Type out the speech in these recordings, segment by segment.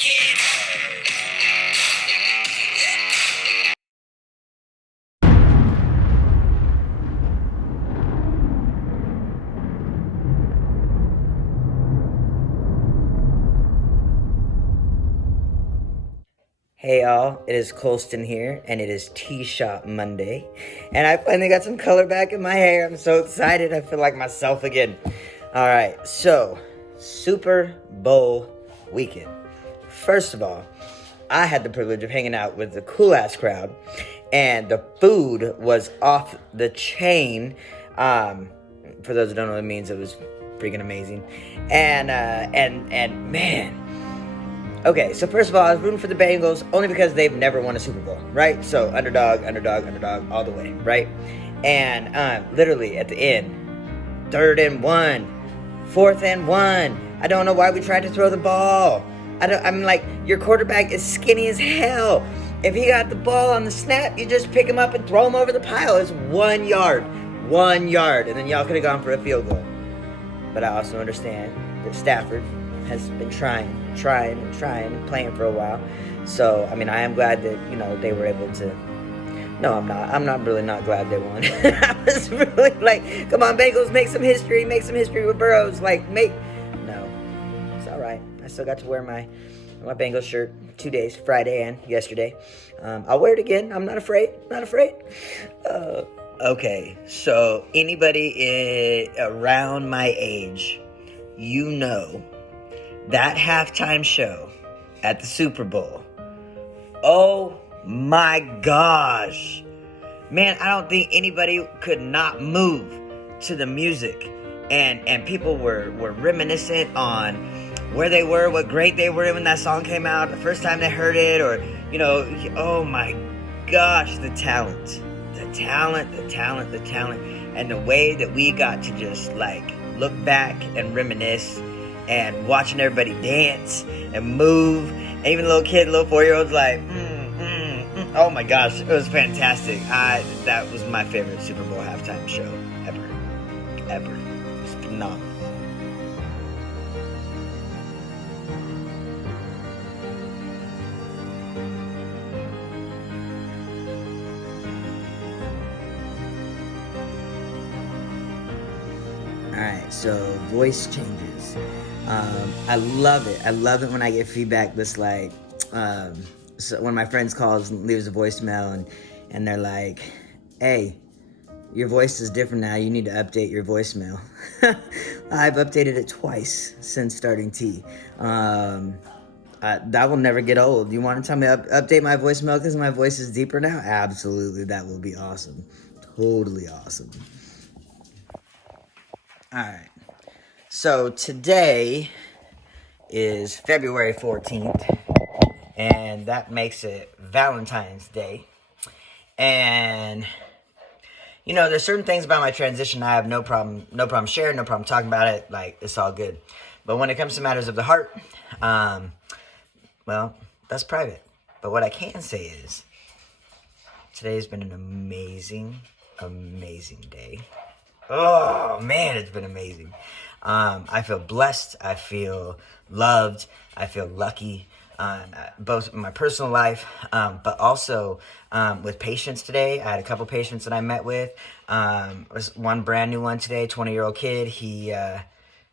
Hey y'all, it is Colston here, and it is T-Shop Monday, and I finally got some color back in my hair. I'm so excited, I feel like myself again. Alright, so, Super Bowl weekend. First of all, I had the privilege of hanging out with the cool-ass crowd, and the food was off the chain. For those who don't know what it means, it was freaking amazing. And man, okay, so first of all, I was rooting for the Bengals only because they've never won a Super Bowl, right? So underdog all the way, right? And literally at the end, 3rd and 1, 4th and 1. I don't know why we tried to throw the ball. I'm like, your quarterback is skinny as hell. If he got the ball on the snap, you just pick him up and throw him over the pile. It's 1 yard, and then y'all could have gone for a field goal. But I also understand that Stafford has been trying and playing for a while. So, I mean, I am glad that, they were able to... No, I'm not. I'm not really not glad they won. I was really like, come on, Bengals, make some history with Burrows. No, it's all right. I still got to wear my Bengals shirt 2 days, Friday and yesterday. I'll wear it again. I'm not afraid. Okay, so anybody around my age, that halftime show at the Super Bowl. Oh my gosh. Man, I don't think anybody could not move to the music. And people were reminiscent on where they were, what grade they were in when that song came out, the first time they heard it, or, oh my gosh, the talent. And the way that we got to just look back and reminisce, and watching everybody dance and move. And even little 4-year-olds oh my gosh, it was fantastic. That was my favorite Super Bowl halftime show ever. It was phenomenal. Alright, so voice changes. I love it. I love it when I get feedback that's so when my friends calls and leaves a voicemail and they're like, hey, your voice is different now. You need to update your voicemail. I've updated it twice since starting T. That will never get old. You want to tell me update my voicemail because my voice is deeper now? Absolutely. That will be awesome. Totally awesome. All right. So today is February 14th, and that makes it Valentine's Day. And, there's certain things about my transition I have no problem sharing, no problem talking about it. It's all good. But when it comes to matters of the heart, well, that's private. But what I can say is, today's been an amazing day. Oh, man, it's been amazing. I feel blessed. I feel loved. I feel lucky. Both in my personal life, but also with patients today. I had a couple patients that I met with. Was one brand new one today, 20-year-old kid. He,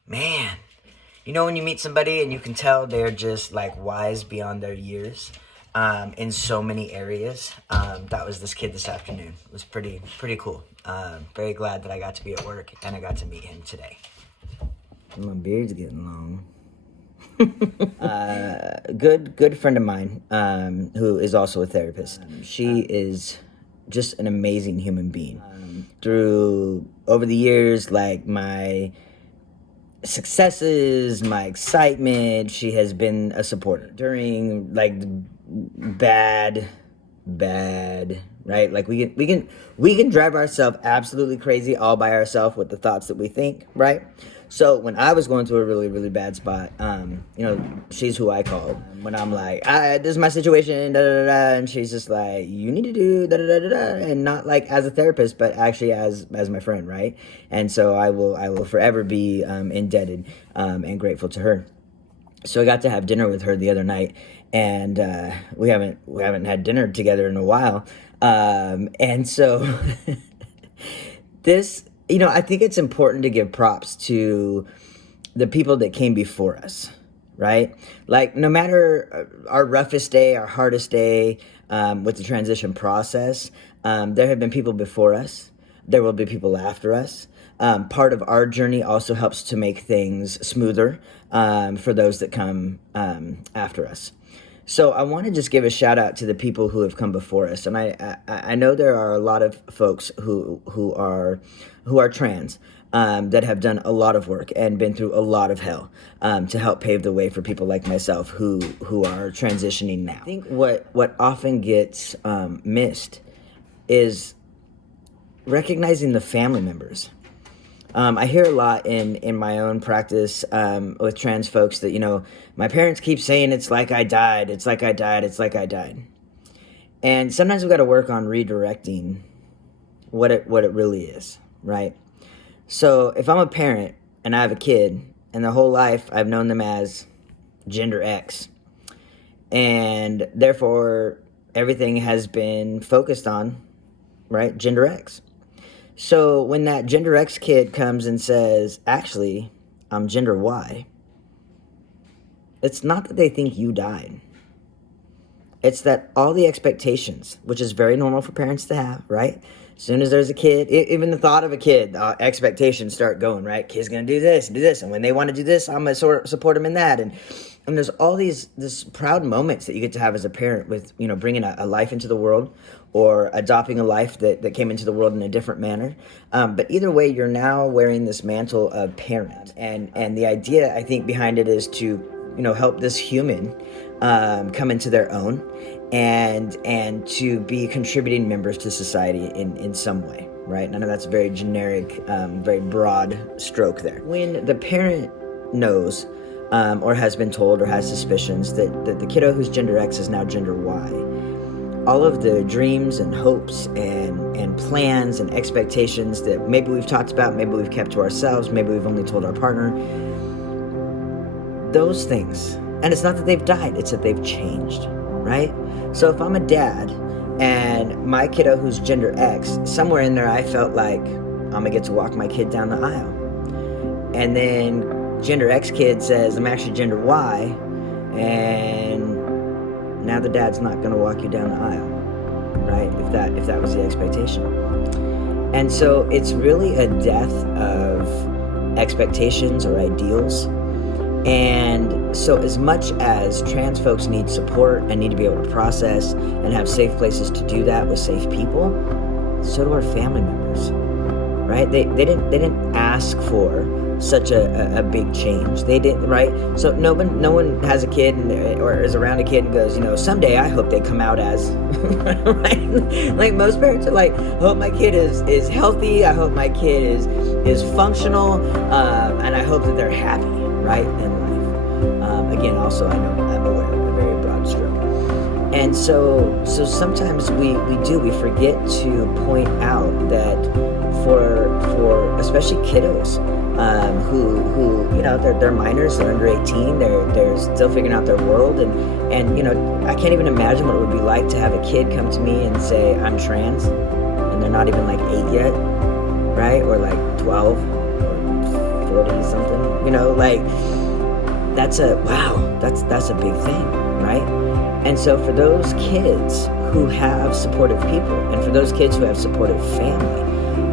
man, when you meet somebody and you can tell they're just wise beyond their years in so many areas. That was this kid this afternoon. It was pretty cool. Very glad that I got to be at work and I got to meet him today. My beard's getting long. Good friend of mine, who is also a therapist. She is just an amazing human being. Over the years, my successes, my excitement, she has been a supporter. During the bad, right? We can drive ourselves absolutely crazy all by ourselves with the thoughts that we think, right? So when I was going through a really, really bad spot, she's who I called. When I'm like, this is my situation, da-da-da-da, and she's just like, you need to do da-da-da-da-da, and not as a therapist, but actually as my friend, right? And so I will forever be indebted and grateful to her. So I got to have dinner with her the other night, and we haven't had dinner together in a while. And so this, I think it's important to give props to the people that came before us, right? Like, no matter our roughest day, our hardest day with the transition process, there have been people before us. There will be people after us. Part of our journey also helps to make things smoother for those that come after us. So I want to just give a shout out to the people who have come before us, and I know there are a lot of folks who are trans that have done a lot of work and been through a lot of hell to help pave the way for people like myself who are transitioning now. I think what often gets missed is recognizing the family members. I hear a lot in my own practice with trans folks that, my parents keep saying it's like I died, it's like I died, it's like I died. And sometimes we've got to work on redirecting what it really is, right? So if I'm a parent and I have a kid and their whole life I've known them as gender X, and therefore everything has been focused on, right, gender X. So when that gender X kid comes and says, actually, I'm gender Y, it's not that they think you died. It's that all the expectations, which is very normal for parents to have, right? As soon as there's a kid, even the thought of a kid, expectations start going, right? Kid's going to do this and do this. And when they want to do this, I'm going to support them in that. And there's all this proud moments that you get to have as a parent with, bringing a life into the world or adopting a life that came into the world in a different manner. But either way, you're now wearing this mantle of parent. And the idea, I think, behind it is to, help this human come into their own and to be contributing members to society in some way, right? And I know that's a very generic, very broad stroke there. When the parent knows or has been told or has suspicions that the kiddo who's gender X is now gender Y, all of the dreams and hopes and plans and expectations that maybe we've talked about, maybe we've kept to ourselves, maybe we've only told our partner, those things, and it's not that they've died, it's that they've changed, right? So if I'm a dad and my kiddo who's gender X, somewhere in there I felt like I'm gonna get to walk my kid down the aisle. And then gender X kid says, I'm actually gender Y, and now the dad's not going to walk you down the aisle, right? If that was the expectation. And so it's really a death of expectations or ideals. And so as much as trans folks need support and need to be able to process and have safe places to do that with safe people, so do our family members, right? They didn't ask for such a big change. They didn't, right? So no one has a kid or is around a kid and goes, someday I hope they come out as, right? Like most parents are like, I hope my kid is healthy. I hope my kid is functional, and I hope that they're happy, right, in life. Again, also I'm aware of a very broad stroke. And so sometimes we forget to point out that for especially kiddos who they're minors, they're under 18, they're still figuring out their world, and I can't even imagine what it would be like to have a kid come to me and say I'm trans, and they're not even like 8 yet, right, or like 12 or 40 something, like that's a big thing, right? And so for those kids who have supportive people and for those kids who have supportive family,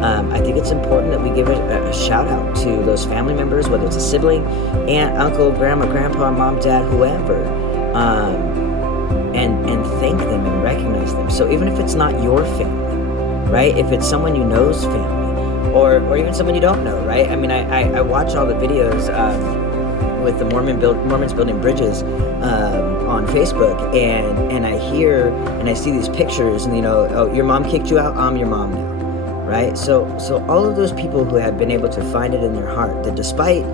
I think it's important that we give a shout out to those family members, whether it's a sibling, aunt, uncle, grandma, grandpa, mom, dad, whoever, and thank them and recognize them. So even if it's not your family, right? If it's someone you know's family, or even someone you don't know, right? I mean, I watch all the videos with the Mormons building bridges on Facebook, and I hear and I see these pictures, and oh, your mom kicked you out, I'm your mom now. Right? So all of those people who have been able to find it in their heart that despite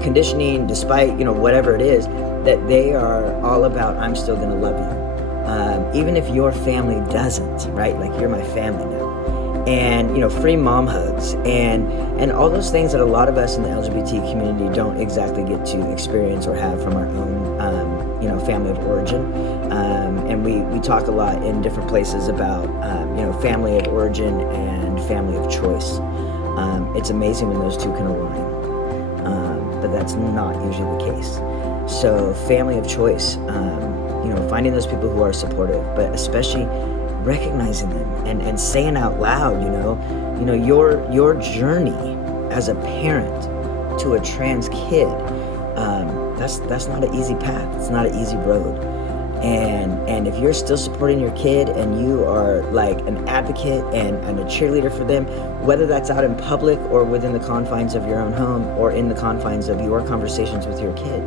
conditioning, despite, whatever it is, that they are all about, I'm still going to love you. Even if your family doesn't, right? Like, you're my family now. and free mom hugs, and all those things that a lot of us in the LGBT community don't exactly get to experience or have from our own family of origin. And we talk a lot in different places about family of origin and family of choice. It's amazing when those two can align, but that's not usually the case. So family of choice, finding those people who are supportive, but especially recognizing them and saying out loud, your journey as a parent to a trans kid, that's not an easy path. It's not an easy road. And if you're still supporting your kid and you are like an advocate and a cheerleader for them, whether that's out in public or within the confines of your own home or in the confines of your conversations with your kid,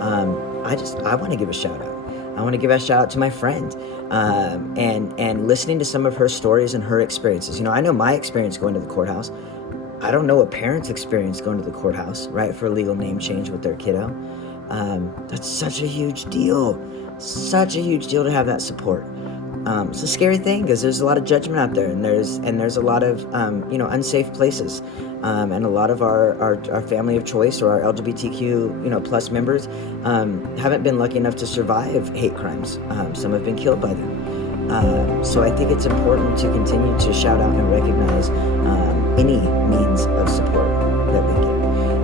I want to give a shout out. I want to give a shout out to my friend, and listening to some of her stories and her experiences. I know my experience going to the courthouse. I don't know a parent's experience going to the courthouse, right, for a legal name change with their kiddo. That's such a huge deal. Such a huge deal to have that support. It's a scary thing because there's a lot of judgment out there, and there's a lot of unsafe places, and a lot of our family of choice or our LGBTQ plus members haven't been lucky enough to survive hate crimes. Some have been killed by them. So I think it's important to continue to shout out and recognize any means of support that we get.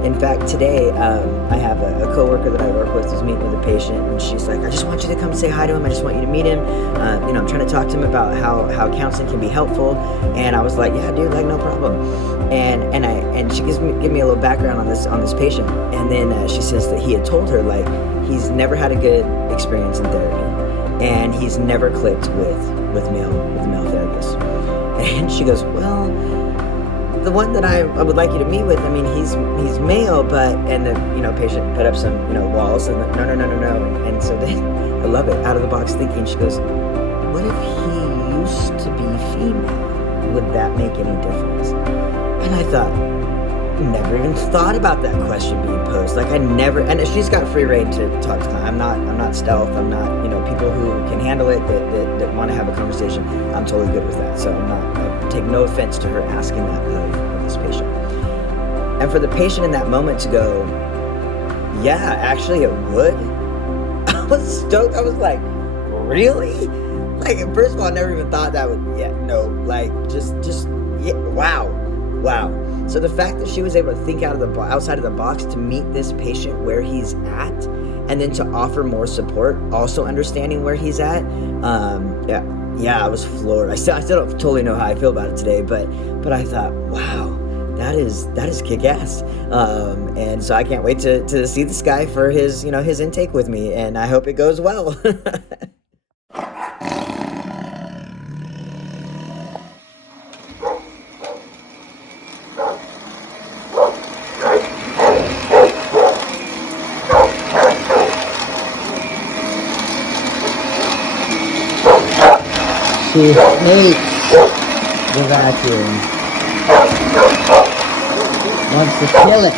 In fact, today, I have a coworker that I work with who's meeting with a patient, and she's like, I just want you to come say hi to him. I just want you to meet him. I'm trying to talk to him about how counseling can be helpful. And I was like, yeah, dude, like, no problem. And she give me a little background on this patient. And then she says that he had told her, like, he's never had a good experience in therapy, and he's never clicked with male therapists. And she goes, well, the one that I would like you to meet with, I mean, he's male, but, and the, patient put up some, walls, and no. And so then, I love it, out of the box thinking, she goes, what if he used to be female? Would that make any difference? And I thought, never even thought about that question being posed. Like, and she's got free reign to talk to clients. I'm not stealth. I'm not, people who can handle it, that want to have a conversation. I'm totally good with that. So I take no offense to her asking that of this patient. And for the patient in that moment to go, yeah, actually it would. I was stoked. I was like, really? Like, first of all, I never even thought that would, yeah, wow. So the fact that she was able to think outside of the box to meet this patient where he's at, and then to offer more support, also understanding where he's at, I was floored. I still don't totally know how I feel about it today, but I thought, wow, that is kick-ass. And so I can't wait to see this guy for his intake with me, and I hope it goes well. She hates the vacuum. Wants to kill it.